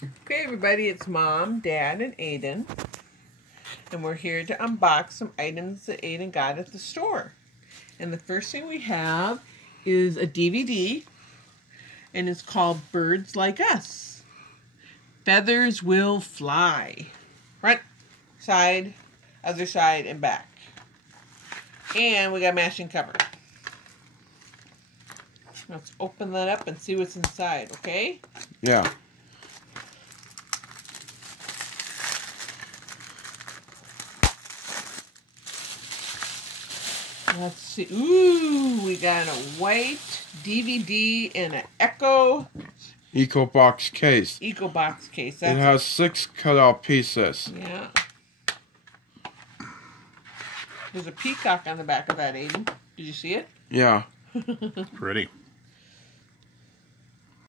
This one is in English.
Okay, everybody, it's Mom, Dad, and Aiden. And we're here to unbox some items that Aiden got at the store. And the first thing we have is a DVD. And it's called Birds Like Us. Feathers Will Fly. Front, side, other side, and back. And we got a matching cover. Let's open that up and see what's inside, okay? Yeah. Let's see. Ooh, we got a white DVD and an EcoBox case. EcoBox case. It has 6 cutout pieces. Yeah. There's a peacock on the back of that, Aiden. Did you see it? Yeah. Pretty.